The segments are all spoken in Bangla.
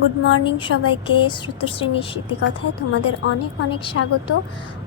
গুড মর্নিং সবাইকে। শ্রুতশ্রী নিশ্চিতি কথায় তোমাদের অনেক অনেক স্বাগত,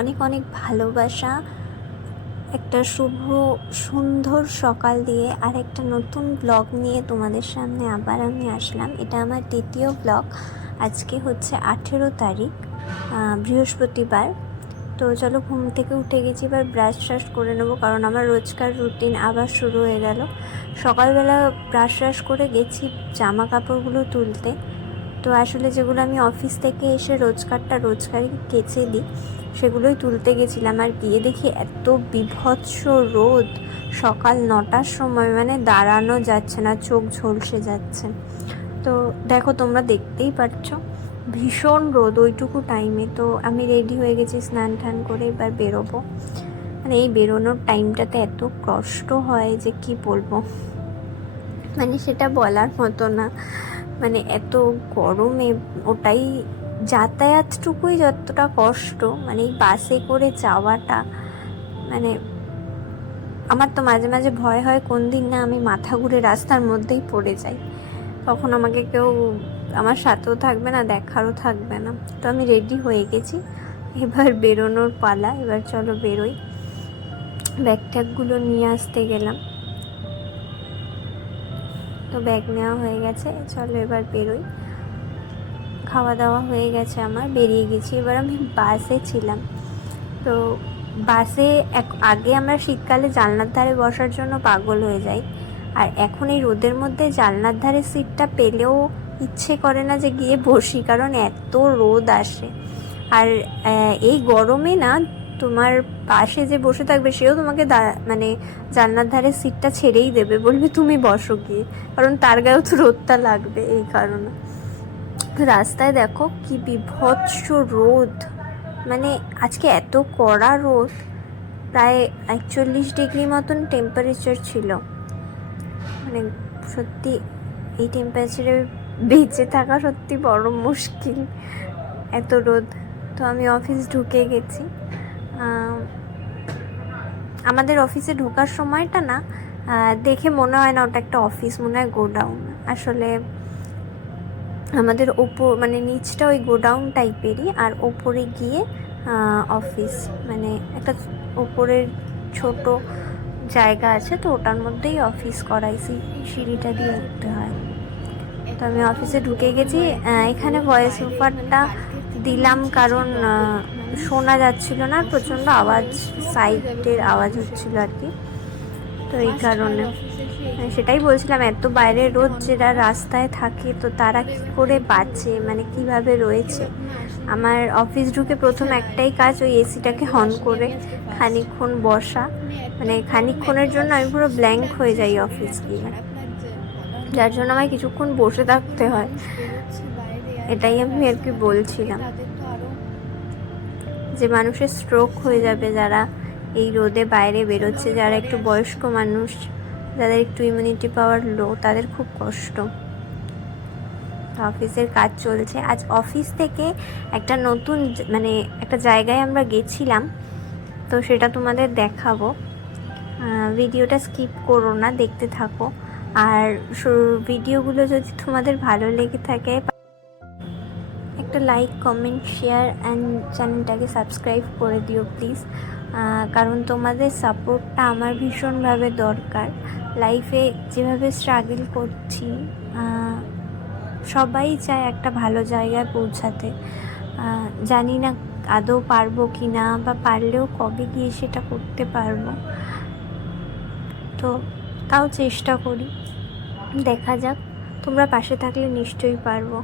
অনেক অনেক ভালোবাসা। একটা শুভ সুন্দর সকাল দিয়ে আর একটা নতুন ব্লগ নিয়ে তোমাদের সামনে আবার আমি আসলাম। এটা আমার দ্বিতীয় ব্লগ। আজকে হচ্ছে 18 তারিখ, বৃহস্পতিবার। তো চলো, ঘুম থেকে উঠে গেছি, এবার ব্রাশ ট্রাশ করে নেবো, কারণ আমার রোজকার রুটিন আবার শুরু হয়ে গেল। সকালবেলা ব্রাশ ট্রাশ করে গেছি জামা কাপড়গুলো তুলতে। তো আসলে যেগুলো আমি অফিস থেকে এসে রোজকারই কেচে দিই, সেগুলোই তুলতে গেছিলাম। আর গিয়ে দেখি এত বীভৎস রোদ, সকাল 9টার সময়, মানে দাঁড়ানো যাচ্ছে না, চোখ ঝলসে যাচ্ছে। তো দেখো, তোমরা দেখতেই পাচ্ছ ভীষণ রোদ ওইটুকু টাইমে। তো আমি রেডি হয়ে গেছি স্নান টান করে, এবার বেরোবো। মানে এই বেরোনোর টাইমটাতে এত কষ্ট হয় যে কি বলবো, মানে সেটা বলার মতো না। মানে এত গরমে ওটাই যাতায়াতটুকুই যতটা কষ্ট, মানে এই বাসে করে যাওয়াটা, মানে আমার তো মাঝে মাঝে ভয় হয় কোন দিন না আমি মাথা ঘুরে রাস্তার মধ্যেই পড়ে যাই, তখন আমাকে কেউ আমার সাথেও থাকবে না, দেখারও থাকবে না। তো আমি রেডি হয়ে গেছি, এবার বেরোনোর পালা। এবার চলো বেরোই। ব্যাগ ট্যাগগুলো নিয়ে আসতে গেলাম, তো ব্যাগ নেওয়া হয়ে গেছে, চলো এবার বেরোই। খাওয়া দাওয়া হয়ে গেছে আমার, বেরিয়ে গেছি। এবার আমি বাসে ছিলাম। তো বাসে আগে আমরা শীতকালে জানলার ধারে বসার জন্য পাগল হয়ে যাই, আর এখন এই রোদের মধ্যে জানলার ধারে সিটটা পেলেও ইচ্ছে করে না যে গিয়ে বসি, কারণ এত রোদ আসে। আর এই গরমে না, তোমার পাশে যে বসে থাকবে সেও তোমাকে মানে জানলার ধারে সিটটা ছেড়েই দেবে, বলবে তুমি বসো গিয়ে, কারণ তার গায়েও তো রোদটা লাগবে। এই কারণে রাস্তায় দেখো কি বিভৎস রোদ, মানে আজকে এত কড়া রোদ, প্রায় 41 ডিগ্রি মতন টেম্পারেচার ছিল। মানে সত্যি এই টেম্পারেচারে বেঁচে থাকা সত্যি বড় মুশকিল, এত রোদ। তো আমি অফিস ঢুকে গেছি। আমাদের অফিসে ঢোকার সময়টা না, দেখে মনে হয় না ওটা একটা অফিস, মনে হয় গোডাউন। আসলে আমাদের ওপর মানে নিচটা ওই গোডাউন টাইপেরই, আর ওপরে গিয়ে অফিস, মানে একটা ওপরের ছোট জায়গা আছে, তো ওটার মধ্যেই অফিস করাই, সিঁড়িটা দিয়ে উঠতে হয়। তো আমি অফিসে ঢুকে গেছি। এখানে ভয়েস ওভারটা দিলাম কারণ শোনা যাচ্ছিল না, প্রচণ্ড আওয়াজ, সাইডের আওয়াজ হচ্ছিল আর কি। তো এই কারণে সেটাই বলছিলাম, এত বাইরের রোদ, যারা রাস্তায় থাকে তো তারা কী করে বাঁচে, মানে কিভাবে রয়েছে। আমার অফিস ঢুকে প্রথম একটাই কাজ, ওই এসিটাকে অন করে খানিকক্ষণ বসা, মানে খানিকক্ষণের জন্য আমি পুরো ব্ল্যাঙ্ক হয়ে যাই অফিস গিয়ে, যার জন্য আমায় কিছুক্ষণ বসে থাকতে হয়। এটাই আমি আর কি বলছিলাম, যে মানুষের স্ট্রোক হয়ে যাবে যারা এই রোদে বাইরে বেরোচ্ছে, যারা একটু বয়স্ক মানুষ, যাদের একটু ইমিউনিটি পাওয়ার লো, তাদের খুব কষ্ট। অফিসের কাজ চলছে। আজ অফিস থেকে একটা নতুন মানে একটা জায়গায় আমরা গেছিলাম, তো সেটা তোমাদের দেখাবো। ভিডিওটা স্কিপ করো না, দেখতে থাকো। আর ভিডিওগুলো যদি তোমাদের ভালো লেগে থাকে, একটা লাইক, কমেন্ট, শেয়ার অ্যান্ড চ্যানেলটাকে সাবস্ক্রাইব করে দিও প্লিজ, কারণ তোমাদের সাপোর্টটা আমার ভীষণভাবে দরকার। লাইফে যেভাবে স্ট্রাগল করছি, সবাই চায় একটা ভালো জায়গায় পৌঁছাতে। জানি না আদৌ পারবো কি না, বা পারলেও কবে গিয়ে সেটা করতে পারবো, তো তাও চেষ্টা করি, দেখা যাক। তোমরা পাশে থাকলে নিশ্চয়ই পারবো।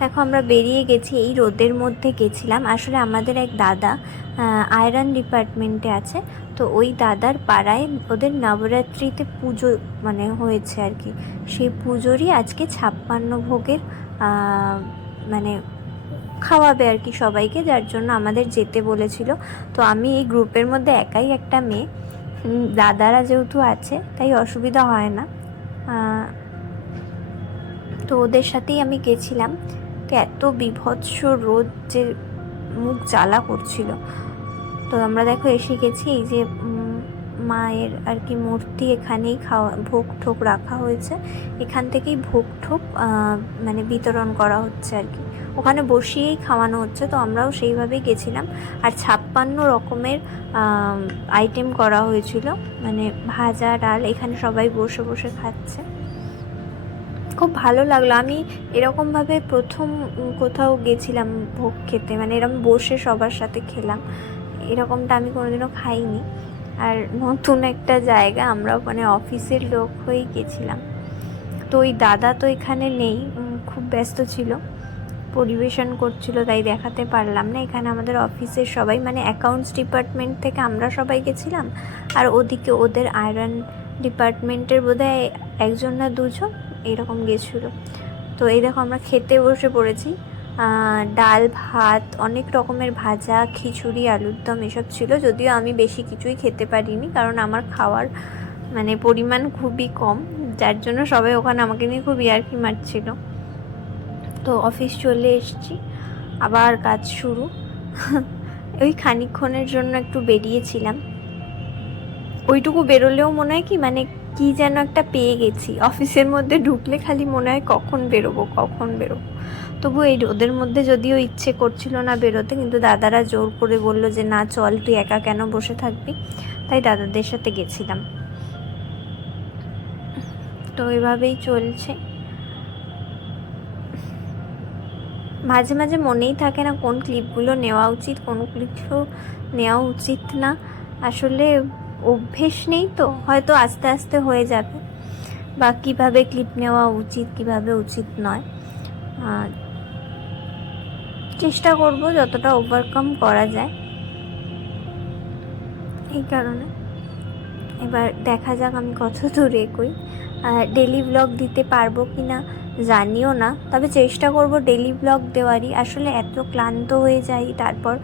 দেখো, আমরা বেরিয়ে গেছি, এই রোদের মধ্যে গেছিলাম। আসলে আমাদের এক দাদা আয়রন ডিপার্টমেন্টে আছে, তো ওই দাদার পাড়ায় ওদের নবরাত্রিতে পুজো মানে হয়েছে আর কি, সেই পুজোরই আজকে 56 ভোগের মানে খাওয়াবে আর কি সবাইকে, যার জন্য আমাদের যেতে বলেছিল। তো আমি এই গ্রুপের মধ্যে একাই একটা মেয়ে, দাদারা যেহেতু আছে তাই অসুবিধা হয় না, তো ওদের সাথেই আমি গেছিলাম। তো এত বিভৎস রোদ যে মুখ জ্বালা করছিল। তো আমরা দেখো এসে গেছি, এই যে মায়ের আর কি মূর্তি এখানেই ভোগ ঠোক রাখা হয়েছে, এখান থেকেই ভোগ ঠোক মানে বিতরণ করা হচ্ছে আর কি, ওখানে বসিয়েই খাওয়ানো হচ্ছে। তো আমরাও সেইভাবেই গেছিলাম। আর 56 রকমের আইটেম করা হয়েছিল, মানে ভাজা ডাল, এখানে সবাই বসে বসে খাচ্ছে, খুব ভালো লাগলো। আমি এরকমভাবে প্রথম কোথাও গেছিলাম ভোগ খেতে, মানে এরকম বসে সবার সাথে খেলাম, এরকমটা আমি কোনোদিনও খাইনি। আর নতুন একটা জায়গা, আমরা মানে অফিসের লোক হয়েই গেছিলাম। তো ওই দাদা তো এখানে নেই, খুব ব্যস্ত ছিল, পরিবেশন করছিল, তাই দেখাতে পারলাম না। এখানে আমাদের অফিসের সবাই, মানে অ্যাকাউন্টস ডিপার্টমেন্ট থেকে আমরা সবাই গেছিলাম, আর ওদিকে ওদের আয়রন ডিপার্টমেন্টের বোধহয় 1 না 2 এরকম গেছিলো। তো এই দেখো আমরা খেতে বসে পড়েছি, ডাল ভাত, অনেক রকমের ভাজা, খিচুড়ি, আলুর দম এসব ছিল। যদিও আমি বেশি কিছুই খেতে পারিনি, কারণ আমার খাওয়ার মানে পরিমাণ খুবই কম, যার জন্য সবাই ওখানে আমাকে নিয়ে খুব ইয়ার্কি মারছিল। তো অফিস চলে এসেছি, আবার কাজ শুরু। ওই খানিকক্ষণের জন্য একটু বেরিয়েছিলাম, ওইটুকু বেরোলেও মনে হয় কি মানে কি যেন একটা পেয়ে গেছি। অফিসের মধ্যে ঢুকলে খালি মনে হয় কখন বেরোবো কখন বেরোবো। তবু এই রোদের মধ্যে যদিও ইচ্ছে করছিল না বেরোতে, কিন্তু দাদারা জোর করে বলল যে না চল, তুই একা কেন বসে থাকবি, তাই দাদাদের সাথে গেছিলাম। তো এভাবেই চলছে। মাঝে মাঝে মনেই থাকে না কোন ক্লিপগুলো নেওয়া উচিত, কোন ক্লিপগুলো নেওয়া উচিত না। আসলে অভ্যেস নেই, তো হয়তো আস্তে আস্তে হয়ে যাবে, বা কীভাবে ক্লিপ নেওয়া উচিত কীভাবে উচিত নয়। চেষ্টা করব যতটা ওভারকাম করা যায়, এই কারণে এবার দেখা যাক আমি কত দূর এগোই। ডেলি ব্লগ দিতে পারবো কি না জানিও না, তবে চেষ্টা করব ডেলি ব্লগ দেওয়ারই। আসলে এত ক্লান্ত হয়ে যাই, তারপর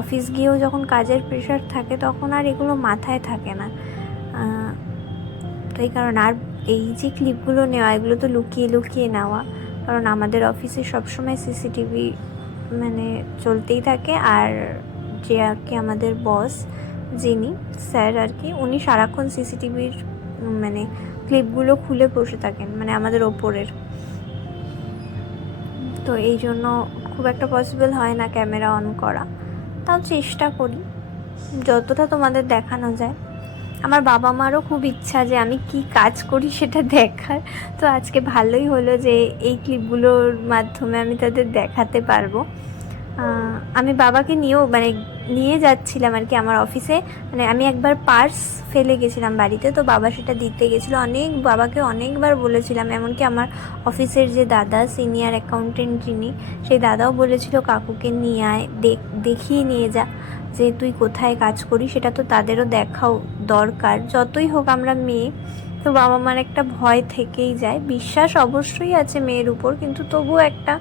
অফিস গিয়েও যখন কাজের প্রেশার থাকে তখন আর এগুলো মাথায় থাকে না। তো এই কারণে আর এই যে ক্লিপগুলো নেওয়া, এগুলো তো লুকিয়ে লুকিয়ে নেওয়া, কারণ আমাদের অফিসে সবসময় সিসিটিভি মানে চলতেই থাকে। আর যে আর কি আমাদের বস, যিনি স্যার আর কি, উনি সারাক্ষণ সিসিটিভির মানে ক্লিপগুলো খুলে বসে থাকেন, মানে আমাদের ওপরের। তো এই জন্য খুব একটা পসিবল হয় না ক্যামেরা অন করা, তাও চেষ্টা করি যতটা তোমাদের দেখানো যায়। আমার বাবা মারও খুব ইচ্ছা যে আমি কি কাজ করি সেটা দেখার, তো আজকে ভালোই হলো যে এই ক্লিপগুলোর মাধ্যমে আমি তাদের দেখাতে পারবো। আমি বাবাকে নিয়েও মানে নিয়ে যাচ্ছিলাম আর কি আমার অফিসে, মানে আমি একবার পার্স ফেলে গেছিলাম বাড়িতে, তো বাবা সেটা দিতে গেছিলো। বাবাকে অনেকবার বলেছিলাম, এমনকি আমার অফিসের যে দাদা সিনিয়র অ্যাকাউন্টেন্ট যিনি, সেই দাদাও বলেছিল কাকুকে নিয়ে আয়, দেখিয়ে নিয়ে যা যে তুই কোথায় কাজ করিস, সেটা তো তাদেরও দেখাও দরকার। যতই হোক আমরা মেয়ে, তো বাবা মার একটা ভয় থেকেই যায়। বিশ্বাস অবশ্যই আছে মেয়ের উপর, কিন্তু তবুও একটা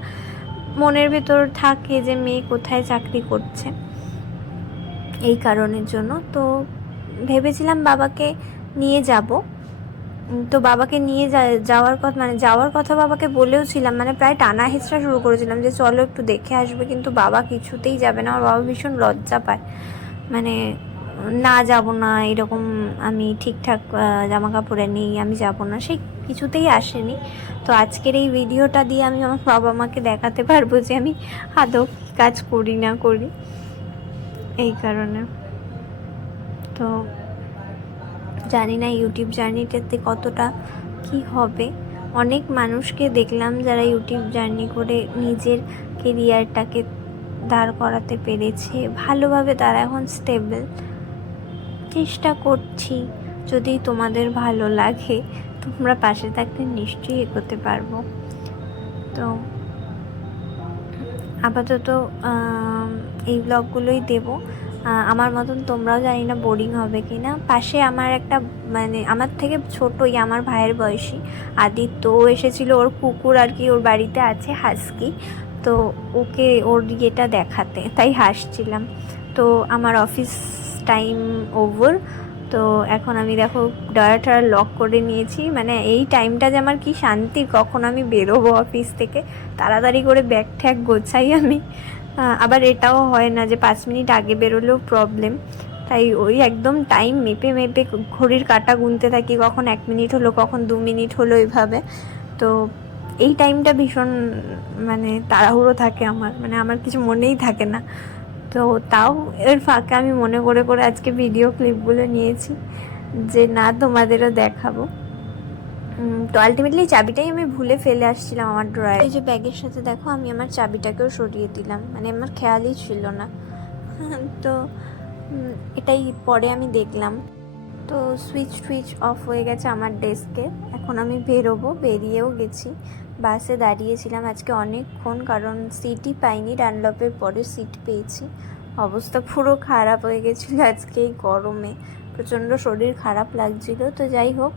মনের ভেতর থাকে যে মেয়ে কোথায় চাকরি করছে, এই কারণের জন্য। তো ভেবেছিলাম বাবাকে নিয়ে যাব, তো বাবাকে নিয়ে যাওয়ার কথা বাবাকে বলেও ছিলাম, মানে প্রায় টানা হেঁচড়া শুরু করেছিলাম যে চলো একটু দেখে আসবে, কিন্তু বাবা কিছুতেই যাবে না। আমার বাবা ভীষণ লজ্জা পায়, মানে না যাব না এরকম, আমি ঠিকঠাক জামা কাপড়ে নেই, আমি যাব না, সেই কিছুতেই আসেনি। তো আজকের এই ভিডিওটা দিয়ে আমি আমার বাবা মাকে দেখাতে পারবো যে আমি আদৌ কাজ করি না করি, এই কারণে। তো জানি না ইউটিউব জার্নিটাতে কতটা কি হবে। অনেক মানুষকে দেখলাম যারা ইউটিউব জার্নি করে নিজের কেরিয়ারটাকে দাঁড় করাতে পেরেছে ভালোভাবে, তারা এখন স্টেবল। চেষ্টা করছি, যদি তোমাদের ভালো লাগে তোমরা পাশে থাকলে নিশ্চয়ই এগোতে পারবো। তো আপাতত এই ব্লগগুলোই দেবো। আমার মতন তোমরাও জানি না বোরিং হবে কি না। পাশে আমার একটা মানে আমার থেকে ছোটোই, আমার ভাইয়ের বয়সী আদিত্য, ও এসেছিল, ওর কুকুর আর কি ওর বাড়িতে আছে হাস্কি, তো ওকে ওর ইয়েটা দেখাতে, তাই হাসছিলাম। তো আমার অফিস টাইম ওভার, তো এখন আমি দেখো ডয়ারটা লক করে নিয়েছি, মানে এই টাইমটা যে আমার কি শান্তি, কখন আমি বেরোবো অফিস থেকে, তাড়াতাড়ি করে ব্যাগ ট্যাগ গোছাই আমি। আবার এটাও হয় না যে 5 মিনিট আগে বেরোলেও প্রবলেম, তাই তাই ওই একদম টাইম মেপে মেপে ঘড়ির কাঁটা গুনতে থাকি, কখন 1 মিনিট হলো, কখন 2 মিনিট হলো, এইভাবে। তো এই টাইমটা ভীষণ মানে তাড়াহুড়ো থাকে আমার, মানে আমার কিছু মনেই থাকে না। তো তাও এর ফাঁকে আমি মনে করে করে আজকে ভিডিও ক্লিপগুলো নিয়েছি যে না তোমাদেরও দেখাবো। তো আলটিমেটলি চাবিটাই আমি ভুলে ফেলে আসছিলাম আমার ড্রয়ারে। এই যে ব্যাগের সাথে দেখো আমি আমার চাবিটাকেও সরিয়ে দিলাম, মানে আমার খেয়ালই ছিল না। তো এটাই পরে আমি দেখলাম। তো সুইচ অফ হয়ে গেছে আমার ডেস্কে। এখন আমি বেরোবো, বেরিয়েও গেছি। বাসে দাঁড়িয়েছিলাম আজকে অনেকক্ষণ, কারণ সিটই পাইনি, ডানলপের পরে সিট পেয়েছি। অবস্থা পুরো খারাপ হয়ে গেছিলো আজকে এই গরমে, প্রচণ্ড শরীর খারাপ লাগছিল। তো যাই হোক,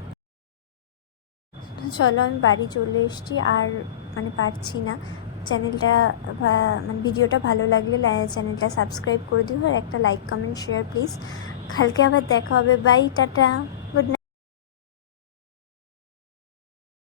চলো আমি বাড়ি চলে এসেছি, আর মানে পারছি না। চ্যানেলটা মানে ভিডিওটা ভালো লাগলে চ্যানেলটা সাবস্ক্রাইব করে দিও, আর একটা লাইক কমেন্ট শেয়ার প্লিজ। কালকে আবার দেখা হবে, বাই, টাটা।